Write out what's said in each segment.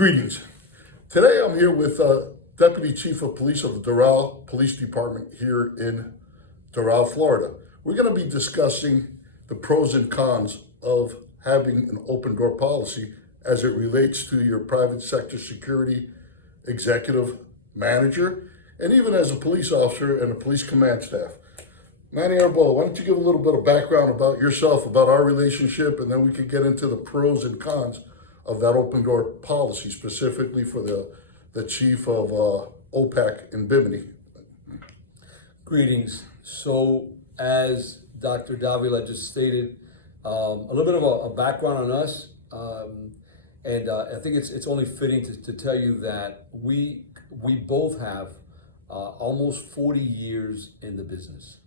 Greetings. Today I'm here with Deputy Chief of Police of the Doral Police Department here in Doral, Florida. We're going to be discussing the pros and cons of having an open door policy as it relates to your private sector security executive manager and even as a police officer and a police command staff. Manny Arbola, why don't you give a little bit of background about yourself, about our relationship, and then we could get into the pros and cons of that open door policy, specifically for the chief of OPAC in Bimini. Greetings. So, as Dr. Davila just stated, a little bit of a background on us, and I think it's only fitting to tell you that we both have almost 40 years in the business,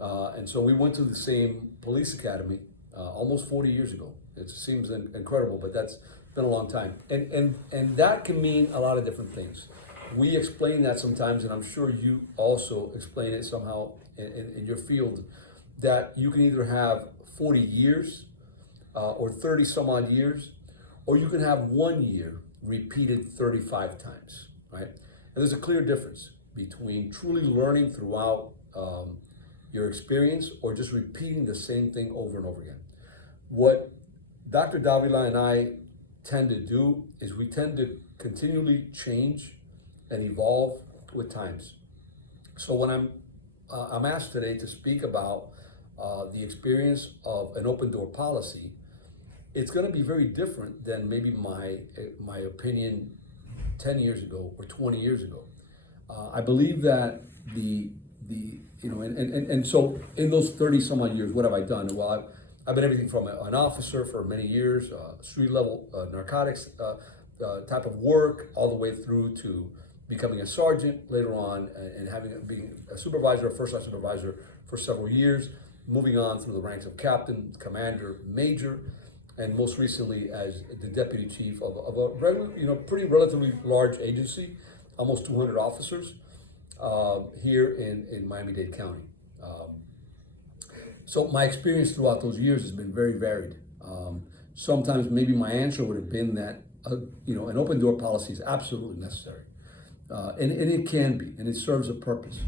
and so we went to the same police academy almost 40 years ago. It seems incredible, but that's been a long time, and that can mean a lot of different things. We explain that sometimes, and I'm sure you also explain it somehow in your field, that you can either have 40 years or 30 some odd years, or you can have 1 year repeated 35 times, right? And there's a clear difference between truly learning throughout your experience or just repeating the same thing over and over again. What Dr. Davila and I tend to do is we tend to continually change and evolve with times. So when I'm asked today to speak about the experience of an open door policy, it's going to be very different than maybe my opinion 10 years ago or 20 years ago. I believe that so in those 30 some odd years, what have I done? Well, I've been everything from an officer for many years, street level narcotics type of work, all the way through to becoming a sergeant later on, and being a supervisor, a first line supervisor for several years, moving on through the ranks of captain, commander, major, and most recently as the deputy chief of a regular, pretty relatively large agency, almost 200 officers here in Miami-Dade County. So my experience throughout those years has been very varied. Sometimes maybe my answer would have been that an open door policy is absolutely necessary, and it can be, and it serves a purpose.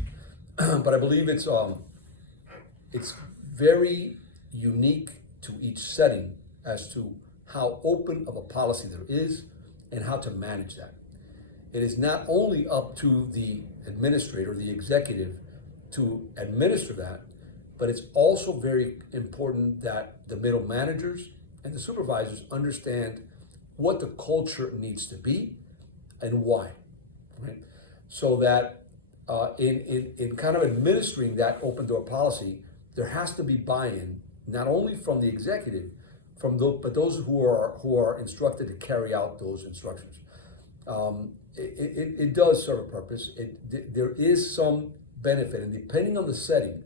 But I believe it's very unique to each setting as to how open of a policy there is and how to manage that. It is not only up to the administrator, the executive, to administer that, but it's also very important that the middle managers and the supervisors understand what the culture needs to be and why, right? So that in kind of administering that open door policy, there has to be buy-in, not only from the executive, but those who are instructed to carry out those instructions. It does serve a purpose. There is some benefit, and depending on the setting,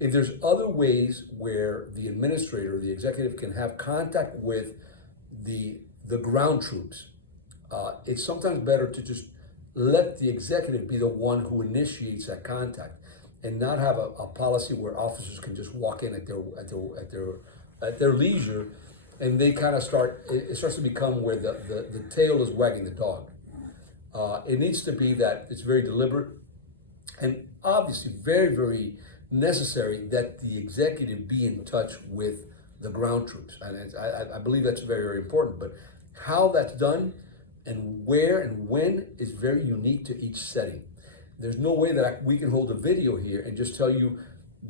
if there's other ways where the administrator, the executive, can have contact with the ground troops, it's sometimes better to just let the executive be the one who initiates that contact, and not have a policy where officers can just walk in at their leisure, and they kind of it starts to become where the tail is wagging the dog. It needs to be that it's very deliberate, and obviously very, very necessary that the executive be in touch with the ground troops. And I believe that's very, very important. But how that's done and where and when is very unique to each setting. There's no way that we can hold a video here and just tell you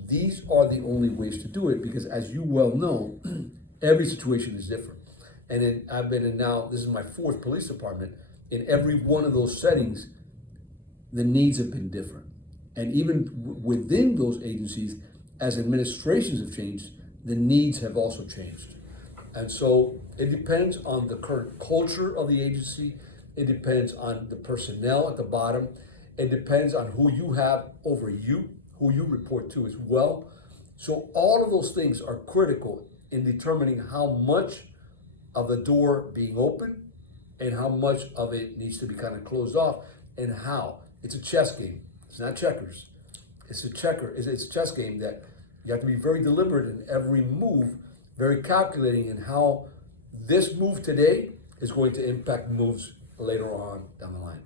these are the only ways to do it, because as you well know, every situation is different. And I've been in now, this is my 4th police department. In every one of those settings, the needs have been different. And even within those agencies, as administrations have changed, the needs have also changed. And so it depends on the current culture of the agency. It depends on the personnel at the bottom. It depends on who you have over you, who you report to as well. So all of those things are critical in determining how much of the door being open and how much of it needs to be kind of closed off, and how. It's a chess game. It's not checkers. It's a chess game that you have to be very deliberate in every move, very calculating in how this move today is going to impact moves later on down the line.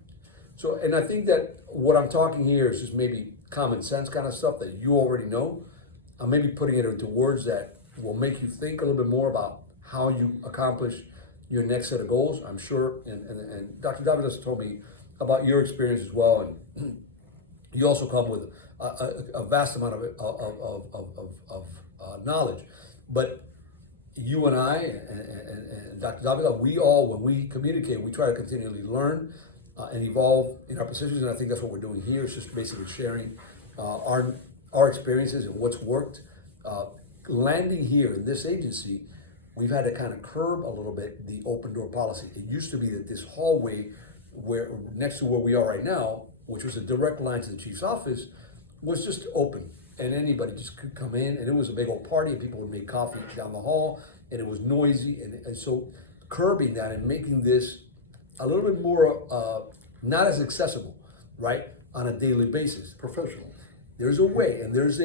So, and I think that what I'm talking here is just maybe common sense kind of stuff that you already know. I'm maybe putting it into words that will make you think a little bit more about how you accomplish your next set of goals. I'm sure, and Dr. Davidas told me about your experience as well, and you also come with a vast amount of knowledge. But you and I and Dr. Davila, we all, when we communicate, we try to continually learn and evolve in our positions, and I think that's what we're doing here. It's just basically sharing our experiences and what's worked. Landing here in this agency, we've had to kind of curb a little bit the open door policy. It used to be that this hallway, where next to where we are right now, which was a direct line to the chief's office, was just open, and anybody just could come in, and it was a big old party, and people would make coffee down the hall, and it was noisy, and so curbing that and making this a little bit more not as accessible, right, on a daily basis. Professional. There's a way, and there's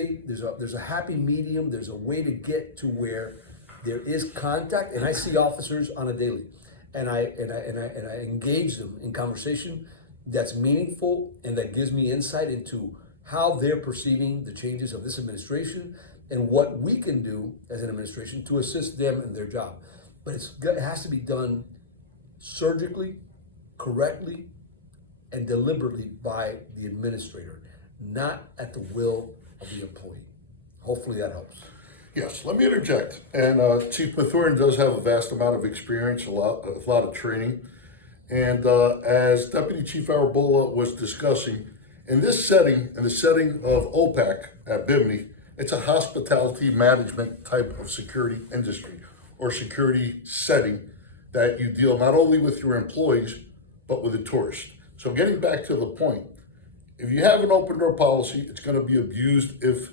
a happy medium. There's a way to get to where there is contact, and I see officers on a daily, and I engage them in conversation that's meaningful and that gives me insight into how they're perceiving the changes of this administration and what we can do as an administration to assist them in their job. But it has to be done surgically, correctly, and deliberately by the administrator, not at the will of the employee. Hopefully that helps. Yes, let me interject. And Chief Mathurin does have a vast amount of experience, a lot of training. And as Deputy Chief Arabola was discussing, in this setting, in the setting of OPAC at Bimini, it's a hospitality management type of security industry or security setting that you deal not only with your employees, but with the tourists. So getting back to the point, if you have an open door policy, it's going to be abused if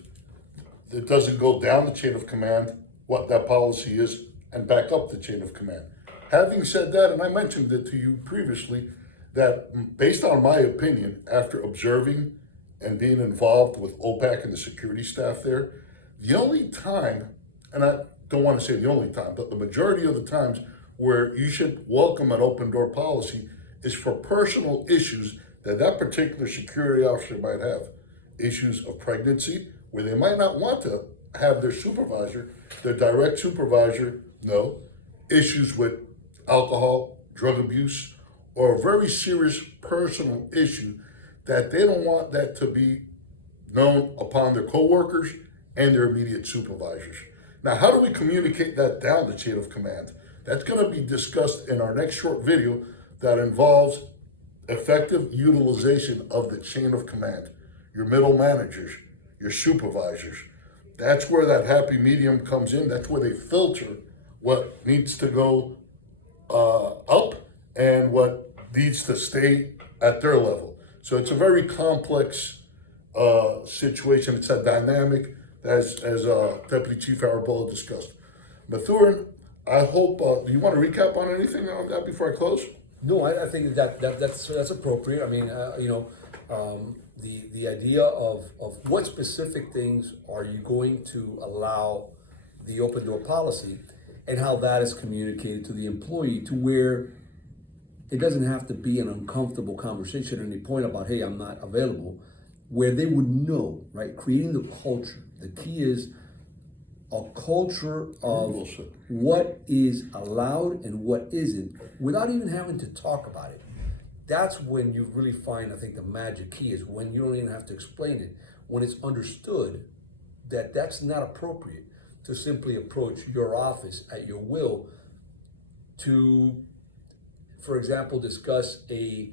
it doesn't go down the chain of command, what that policy is, and back up the chain of command. Having said that, and I mentioned it to you previously, that based on my opinion, after observing and being involved with OPAC and the security staff there, the only time, and I don't want to say the only time, but the majority of the times where you should welcome an open door policy is for personal issues that that particular security officer might have. Issues of pregnancy, where they might not want to have their supervisor, their direct supervisor, know. Issues with alcohol, drug abuse, or a very serious personal issue that they don't want that to be known upon their coworkers and their immediate supervisors. Now, how do we communicate that down the chain of command? That's going to be discussed in our next short video that involves effective utilization of the chain of command, your middle managers, your supervisors. That's where that happy medium comes in. That's where they filter what needs to go up and what needs to stay at their level. So it's a very complex situation. It's a dynamic, as Deputy Chief Arabola discussed. Mathurin, I hope, do you want to recap on anything on that before I close? No, I think that's appropriate. I mean, the idea of what specific things are you going to allow the open door policy, and how that is communicated to the employee, to where it doesn't have to be an uncomfortable conversation at any point about, hey, I'm not available, where they would know, right? Creating the culture. The key is a culture of what is allowed and what isn't, without even having to talk about it. That's when you really find, I think, the magic key is when you don't even have to explain it, when it's understood that that's not appropriate to simply approach your office at your will to, for example, discuss a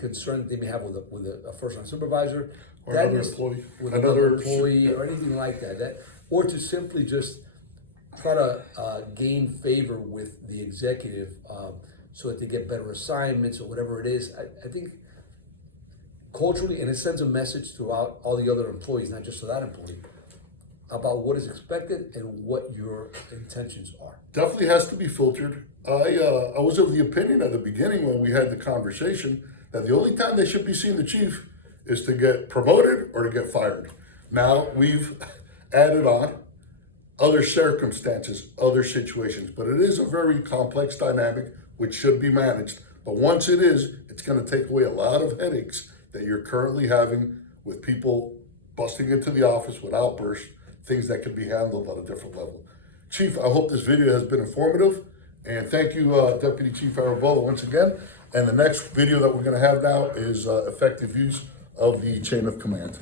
concern that they may have with a first-line supervisor, or another employee, with another employee, or anything like that, or to simply just try to gain favor with the executive so that they get better assignments or whatever it is. I think culturally, and it sends a message throughout all the other employees, not just to that employee, about what is expected and what your intentions are. Definitely has to be filtered. I was of the opinion at the beginning when we had the conversation that the only time they should be seeing the chief is to get promoted or to get fired. Now we've added on other circumstances, other situations, but it is a very complex dynamic which should be managed But once it is, it's going to take away a lot of headaches that you're currently having with people busting into the office with outbursts, things that can be handled at a different level. Chief, I hope this video has been informative, and thank you, Deputy Chief Arabella, once again. And the next video that we're going to have now is effective use of the chain of command.